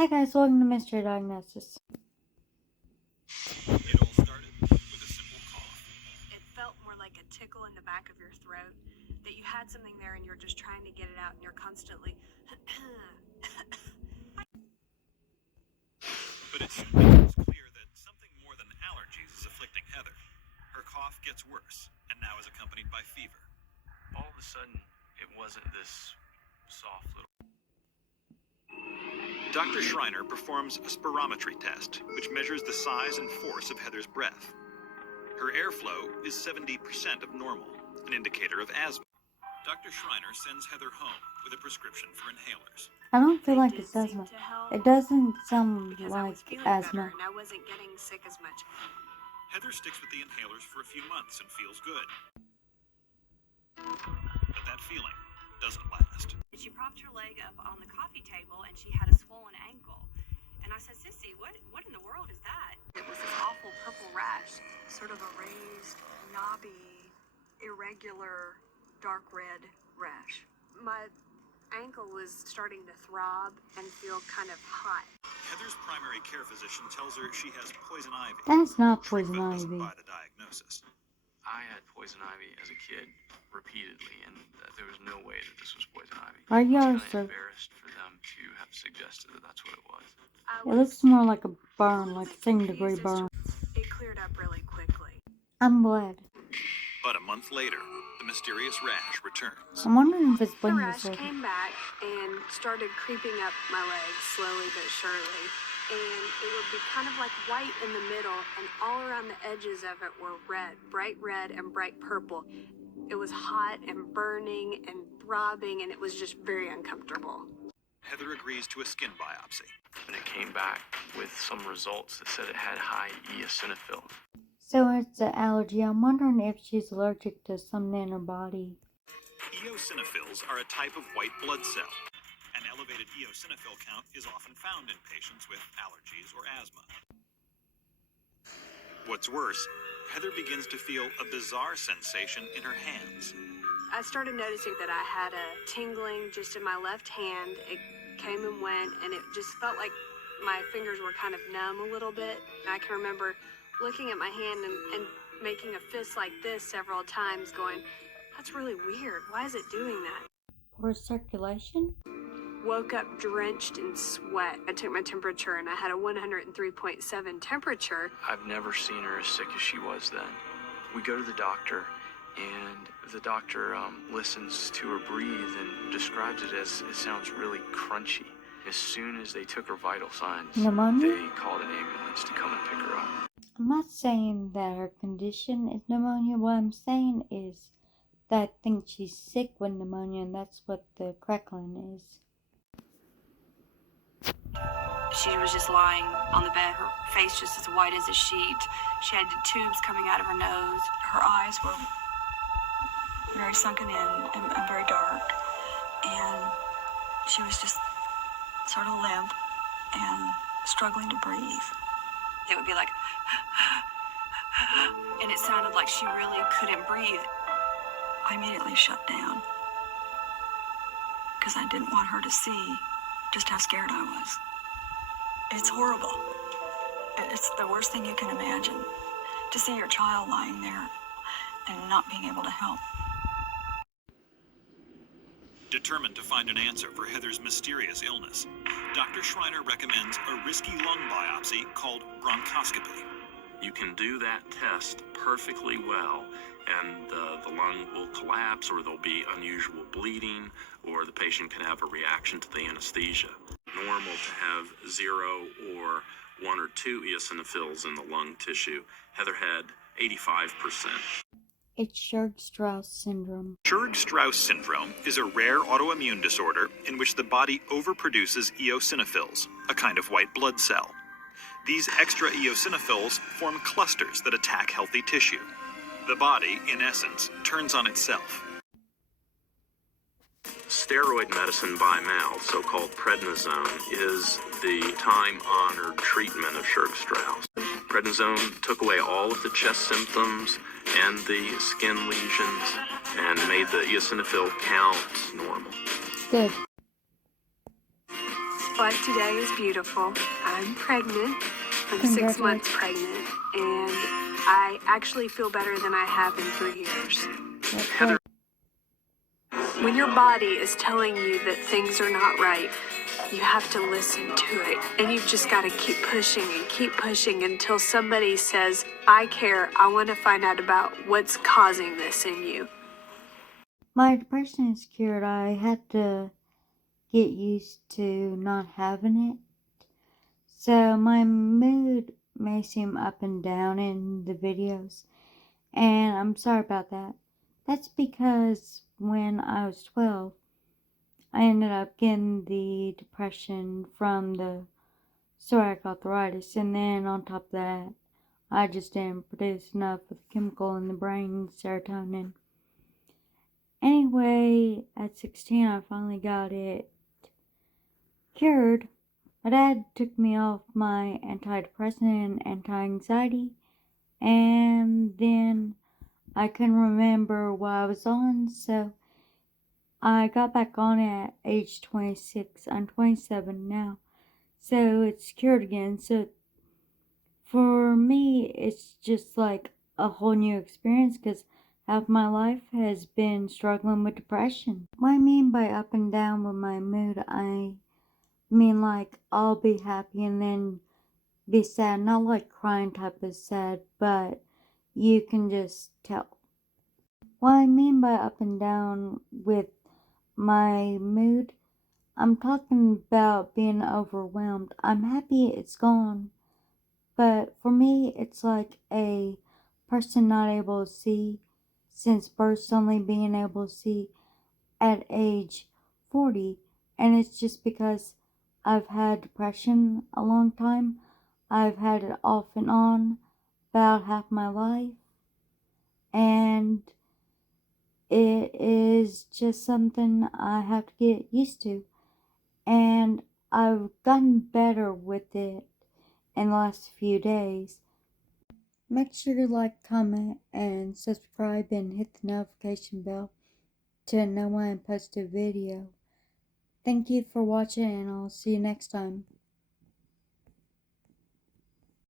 Hi guys, welcome to Mystery Diagnosis. It all started with a simple cough. It felt more like a tickle in the back of your throat, that you had something there and you're just trying to get it out and you're constantly But it soon becomes clear that something more than allergies is afflicting Heather. Her cough gets worse, and now is accompanied by fever. All of a sudden, it wasn't this soft little... Dr. Schreiner performs a spirometry test, which measures the size and force of Heather's breath. Her airflow is 70% of normal, an indicator of asthma. Dr. Schreiner sends Heather home with a prescription for inhalers. I don't feel They like did it's seem asthma. to help It doesn't sound because I like was feeling asthma. better and I wasn't getting sick as much. Heather sticks with the inhalers for a few months and feels good. But that feeling doesn't last. She propped her leg up on the coffee table and she had a swollen ankle. And I said, Sissy, what in the world is that? It was this awful purple rash, sort of a raised, knobby, irregular, dark red rash. My ankle was starting to throb and feel kind of hot. Heather's primary care physician tells her she has poison ivy. That's not Churg poison doesn't ivy. buy the diagnosis. I had poison ivy as a kid repeatedly, and there was no way that this was poison ivy. Are you I was also? kind of embarrassed for them to have suggested that that's what it was. It looks more like a burn, like a second-degree burn. It cleared up really quickly. I'm glad. But a month later, the mysterious rash returns. I'm wondering if it's The blinking rash circle. came back and started creeping up my legs slowly but surely. And it would be kind of like white in the middle, and all around the edges of it were red, bright red and bright purple. It was hot and burning and throbbing, and it was just very uncomfortable. Heather agrees to a skin biopsy. And it came back with some results that said it had high eosinophil. So it's an allergy. I'm wondering if she's allergic to something in her body. Eosinophils are a type of white blood cell. An elevated eosinophil count is often found in patients with allergies or asthma. What's worse, Heather begins to feel a bizarre sensation in her hands. I started noticing that I had a tingling just in my left hand. It came and went, and it just felt like my fingers were kind of numb a little bit. And I can remember looking at my hand and making a fist like this several times, going, that's really weird. Why is it doing that? Poor circulation? Woke up drenched in sweat. I took my temperature, and I had a 103.7 temperature. I've never seen her as sick as she was then. We go to the doctor, and the doctor listens to her breathe and describes it as it sounds really crunchy. As soon as they took her vital signs, Pneumonia? they called an ambulance to come and pick her up. I'm not saying that her condition is pneumonia. What I'm saying is that I think she's sick with pneumonia, and that's what the crackling is. She was just lying on the bed, her face just as white as a sheet. She had tubes coming out of her nose. Her eyes were very sunken in and very dark. And she was just sort of limp and struggling to breathe. It would be like, and it sounded like she really couldn't breathe. I immediately shut down because I didn't want her to see just how scared I was. It's horrible. It's the worst thing you can imagine, to see your child lying there and not being able to help. Determined to find an answer for Heather's mysterious illness, Dr. Schreiner recommends a risky lung biopsy called bronchoscopy. You can do that test perfectly well, and the lung will collapse, or there'll be unusual bleeding, or the patient can have a reaction to the anesthesia. Normal to have 0 or 1 or 2 eosinophils in the lung tissue. Heather had 85%. It's Churg-Strauss syndrome. Churg-Strauss syndrome is a rare autoimmune disorder in which the body overproduces eosinophils, a kind of white blood cell. These extra eosinophils form clusters that attack healthy tissue. The body, in essence, turns on itself. Steroid medicine by mouth, so-called prednisone, is the time-honored treatment of Churg-Strauss. Prednisone took away all of the chest symptoms and the skin lesions and made the eosinophil count normal. Good. life today is beautiful. I'm pregnant. I'm 6 months pregnant, and I actually feel better than I have in 3 years. Heather. When your body is telling you that things are not right, you have to listen to it. And you've just got to keep pushing until somebody says, I care, I want to find out about what's causing this in you. My depression is cured. I had to get used to not having it. So my mood may seem up and down in the videos. And I'm sorry about that. That's because when I was 12, I ended up getting the depression from the psoriatic arthritis. And then on top of that, I just didn't produce enough of the chemical in the brain, serotonin. Anyway, at 16, I finally got it cured. My dad took me off my antidepressant and anti-anxiety, and then I couldn't remember what I was on, so I got back on it at age 26. I'm 27 now, so it's cured again. So for me, it's just like a whole new experience because half my life has been struggling with depression. What I mean by up and down with my mood, I mean like I'll be happy and then be sad, not like crying type of sad, but you can just tell. What I mean by up and down with my mood, I'm talking about being overwhelmed. I'm happy it's gone, but for me, it's like a person not able to see since birth, suddenly being able to see at age 40. And it's just because I've had depression a long time. I've had it off and on about half my life. And it is just something I have to get used to. And I've gotten better with it in the last few days. Make sure to like, comment, and subscribe and hit the notification bell to know when I post a video. Thank you for watching, and I'll see you next time.